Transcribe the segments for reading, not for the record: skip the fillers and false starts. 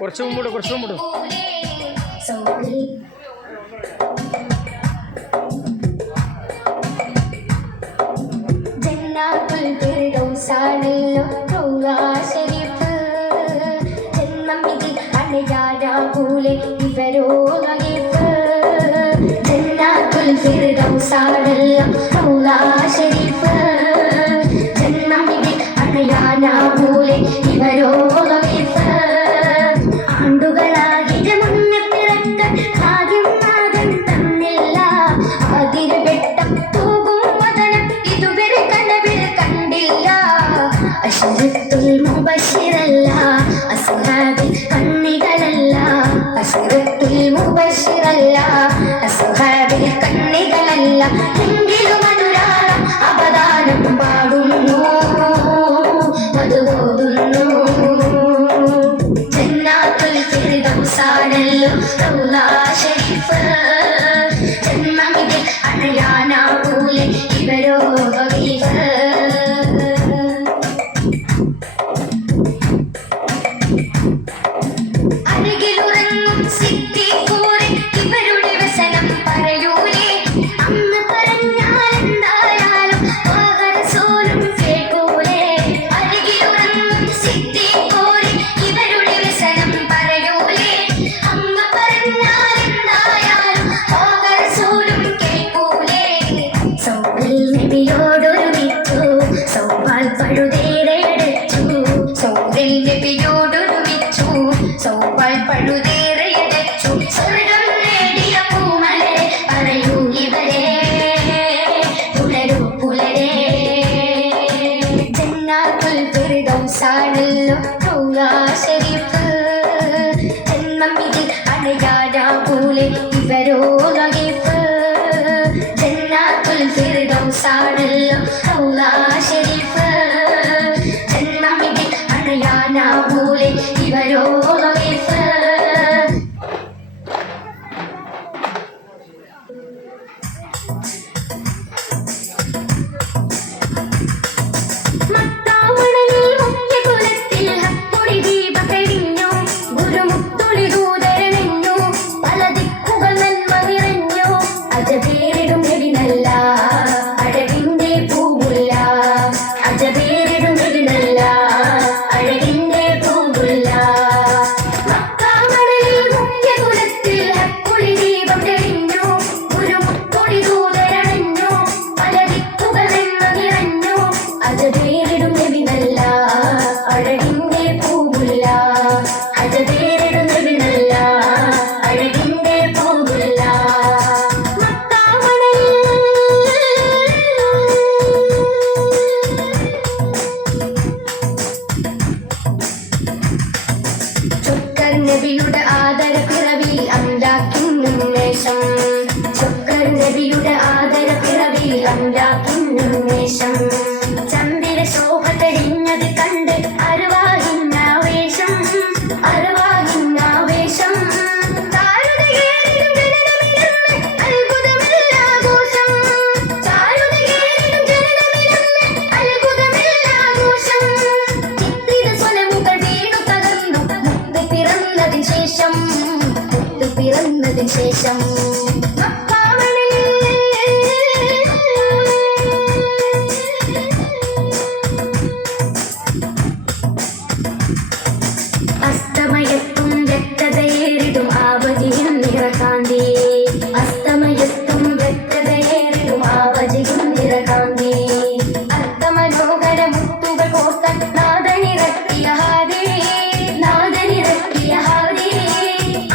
കുറച്ച് മുമ്പോട്ട് ജന്നാത്തുൽ ഫിർദൗസാണല്ലോ റൗള ശരീഫ്. ജന്മമിതിൽ അണയാനാകൂലെ ഇവരോ ലഗീഫ്. ജന്നാത്തുൽ ഫിർദൗസാണല്ലോ റൗള ശരീഫ്. ജന്മമിതിൽ അണയാനാകൂലെ ഇവരോ ലഗീഫ്. ആണ്ടുകളായിട്ട് മുന്നേ പിറക്കാൻ ഭാഗ്യം നാഥൻ തന്നില്ല. അതിരുവെട്ടം തൂകും വദനം ഇതുവരെ കനവിൽ കണ്ടില്ല. അശ്റത്തുൽ മുബശ്ശിറല്ല അസ്ഹാബിൽ കണ്ണികളല്ല. അശ്റത്തുൽ മുബശ്ശിറല്ല അസ്ഹാബിൽ കണ്ണികളല്ല. എങ്കിലും അനുരാഗം അവദാനം പാടുന്നു അതുപോതുന്നു. ജന്നാത്തുൽ ഫിർദൗസാണല്ലോ റൗള ശരീഫ്. ജന്മമിതിൽ അണയാനാകൂലെ ഇവരോ ലഗീഫ്. അരികിലുറങ്ങും സിദ്ദീഖൂരെ ഇവരുടെ വ്യസനം പറയൂലേ. അന്ന് പറഞ്ഞാൽ എന്തായാലും റസൂലും കേൾക്കൂലേ. അരികിലുറങ്ങും സിദ്ദീഖൂരെ ഇവരുടെ വ്യസനം പറയൂലേ. അന്ന് പറഞ്ഞാൽ എന്തായാലും റസൂലും കേൾക്കൂലേ. സൗബിൽ നബിയോടൊരുമിച്ചു സൗബാൽ പഴുതേറെയടച്ചു. സൗബിൽ നബിയോടൊരുമിച്ചു സൗബാൽ പഴുതേറെയടച്ചു. സ്വർഗം നേടിയ പൂമലരെ പറയൂ ഇവരെ പുലരൂ പുലരെ. ജന്നാത്തുൽ ഫിർദൗസാണല്ലോ റൗള ശരീഫ്. ജന്മമിതിൽ അണയാനാകൂലെ ഇവരോ ലഗീഫ്. ജന്നാത്തുൽ ഫിർദൗസാണല്ലോ റൗള ശരീഫ്. ജന്മമിതിൽ അണയാനാകൂലെ ഇവരോ ലഗീഫ്. മത്താമണലിൽ മുഖ്യകുലത്തിൽ ഹപ്പൊടി ദീപം തെളിഞ്ഞു. ഗുരുമുത്തൊളി ദൂതരണിഞ്ഞു. പല ദിക്കുകൾ നന്മ നിറഞ്ഞു. അജബേറിടും നബിനല്ല അഴകിന്റെ പൂവുല്ല. അജബേറിടും നബിനല്ല അഴകിന്റെ പൂവുല്ല. മത്താമണലിൽ മുഖ്യകുലത്തിൽ ഹപ്പൊടി ദീപം തെളിഞ്ഞു. ഗുരുമുത്തൊളി ദൂതരണിഞ്ഞു. പല ദിക്കുകൾ നന്മ നിറഞ്ഞു. അജബേറിടും നബിനല്ല അഴകിന്റെ പൂവുല്ല. അജബേറിടും നബിനല്ല അഴകിന്റെ പൂവുല്ല. ചൊക്കർ നബിയുടെ ആദര പിറവി അംലാക്കിന്നുന്മേഷം. ചൊക്കർ നബിയുടെ ആദര പിറവി അംലാക്കിന്നുന്മേഷം. ചന്ദ്ര ശോഭ തെളിഞ്ഞത് കണ്ട് അരുവാഹിന്നാവേശം അരുവാഹിന്നാവേശം. ചാരുതയേറിടും ജനനമിലെന്ന് അത്ഭുതമില്ലാഘോഷം. ചാരുതയേറിടും ജനനമിലെന്ന് അത്ഭുതമില്ലാഘോഷം. ചിത്രിത സ്വലമുകൾ വീണു തകർന്നു മുത്ത് പിറന്നതിന് ശേഷം മുത്ത് പിറന്നതിന് ശേഷം. അസ്തമയത്തും വ്യക്തതയേറിടും ആവജിയും നിറകാന്തി. അസ്തമയത്തും വ്യക്തതയേറിടും ആവജിയും നിറകാന്തി. അർത്ഥമനോഹര മുത്തുകൾ കോർക്കാൻ നാദനിറക്കിയ ഹാദി നാദനിറക്കിയ ഹാദി.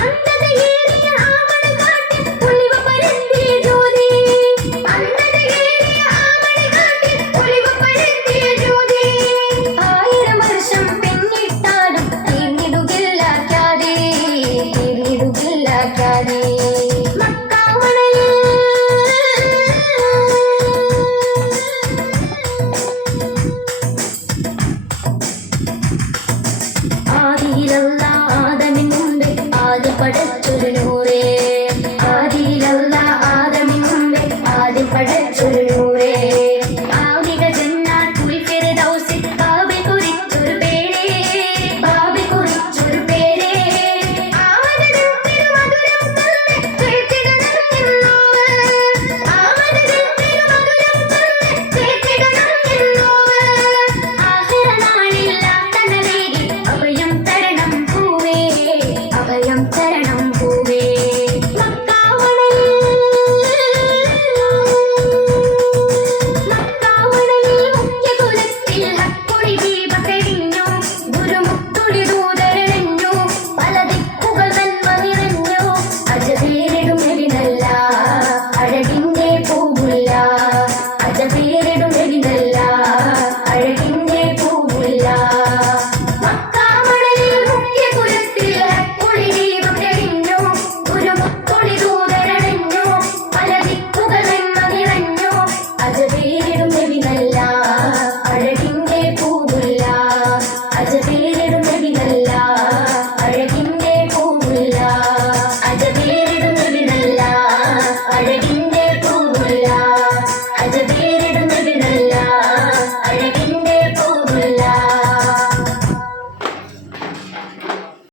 അന്ധതയേറിയ ആവണ കാട്ടിൽ ഇല്ലല്ലാ ആദമിൻ മുമ്പേ ആദ്യ പടച്ച